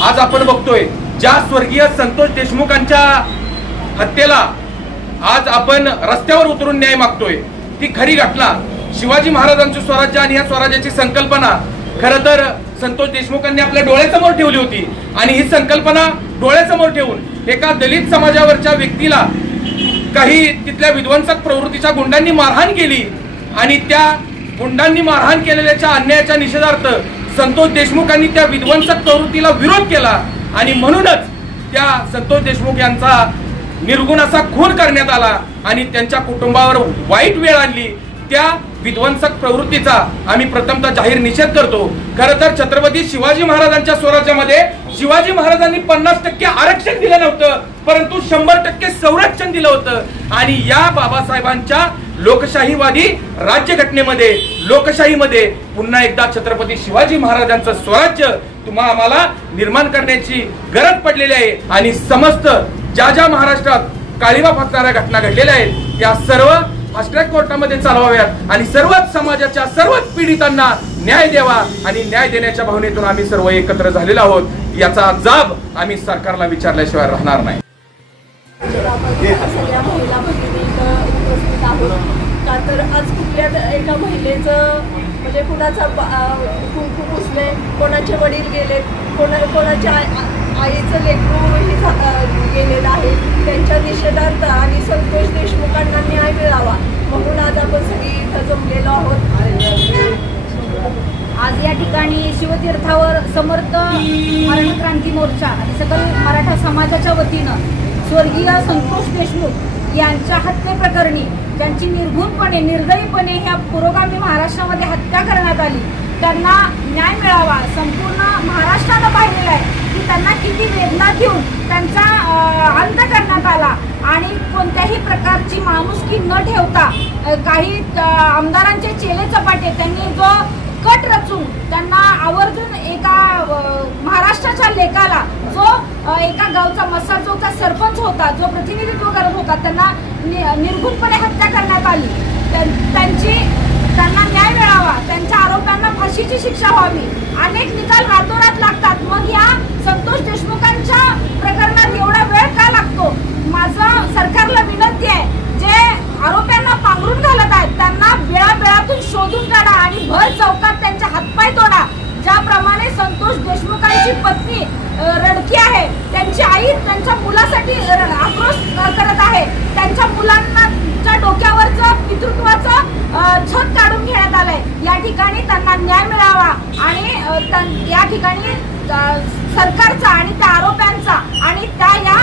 आज आपण बघतोय ज्या स्वर्गीय संतोष देशमुखांच्या हत्येला आज आपण रस्त्यावर उतरून न्याय मागतोय. ती खरी घटना शिवाजी महाराजांची स्वराज्य आणि या स्वराज्याची संकल्पना खरं तर संतोष देशमुखांनी आपल्या डोळ्यासमोर ठेवली होती. आणि ही संकल्पना डोळ्यासमोर ठेवून एका दलित समाजावरच्या व्यक्तीला काही तिथल्या विध्वंसक प्रवृत्तीच्या गुंडांनी मारहाण केली. आणि त्या गुंडांनी मारहाण केलेल्याच्या अन्यायाच्या निषेधार्थ संतोष देशमुखांनी त्या विध्वंसक प्रवृत्तीला विरोध केला. आणि म्हणूनच त्या संतोष देशमुख यांचा निर्गुण असा खून करण्यात आला. आणि त्यांच्या कुटुंबावर वाईट वेळ आणली. त्या विध्वंसक प्रवृत्तीचा आम्ही प्रथमतः जाहीर निषेध करतो. खरं तर छत्रपती शिवाजी महाराजांच्या स्वराज्यामध्ये शिवाजी महाराजांनी पन्नास टक्के आरक्षण दिलं नव्हतं परंतु शंभर टक्के संरक्षण दिलं होतं. आणि या बाबासाहेबांच्या लोकशाहीवादी राज्यघटनेमध्ये लोकशाहीमध्ये पुन्हा एकदा छत्रपती शिवाजी महाराजांचं स्वराज्य तुम्हा आम्हाला निर्माण करण्याची गरज पडलेली आहे. आणि समस्त ज्या ज्या महाराष्ट्रात काळीमा फासणाऱ्या घटना घडलेल्या आहेत त्या सर्व फास्ट्रॅक कोर्टामध्ये चालवाव्यात. आणि सर्वच समाजाच्या सर्वच पीडितांना न्याय द्यावा आणि न्याय देण्याच्या भावनेतून आम्ही सर्व एकत्र झालेलो आहोत. याचा जाब आम्ही सरकारला विचारल्याशिवाय राहणार नाही. का तर आज कुठल्या एका महिलेचं म्हणजे कुणाचा कुंकू पुसले कोणाचे वडील गेले कोणा कोणाच्या आई- आ- आईचं झा- अं, गेलेलं आहे त्यांच्या निषेधार्थ आणि संतोष देशमुखांना न्याय मिळावा म्हणून आज आपण सगळी आलेलो आहोत. आज या ठिकाणी शिवतीर्थावर समर्थ मराठा क्रांती मोर्चा आणि सकल मराठा समाजाच्या वतीनं स्वर्गीय संतोष देशमुख यांच्या हत्येप्रकरणी ज्यांची निर्घुणपणे निर्दयीपणे ह्या पुरोगामी महाराष्ट्रामध्ये हत्या करण्यात आली. त्यांना न्याय मिळावा संपूर्ण महाराष्ट्रानं पाहिलेलं आहे की त्यांना किती वेदना देऊन त्यांचा अं, अंत करण्यात आला आणि कोणत्याही प्रकारची माणुसकी न ठेवता काही आमदारांचे चेले चपाटे त्यांनी जो कट रचून त्यांना आवर्जून एका महाराष्ट्राच्या लेखाला जो एका गावचा मसाजोचा सरपंच होता जो प्रतिनिधित्व करत होता त्यांना नि- निर्घुणपणे हत्या करण्यात आली. त्यां- त्यांची त्यांना न्याय मिळावा त्यांच्या आरोपांना फाशीची शिक्षा व्हावी अनेक मुलांच्या मुलांना च्या डोक्यावरचं पितृत्वाचं छत काढून घेण्यात आलंय. या ठिकाणी त्यांना न्याय मिळावा आणि त्यां- या ठिकाणी सरकारचा आणि त्या आरोप्यांचा आणि त्या या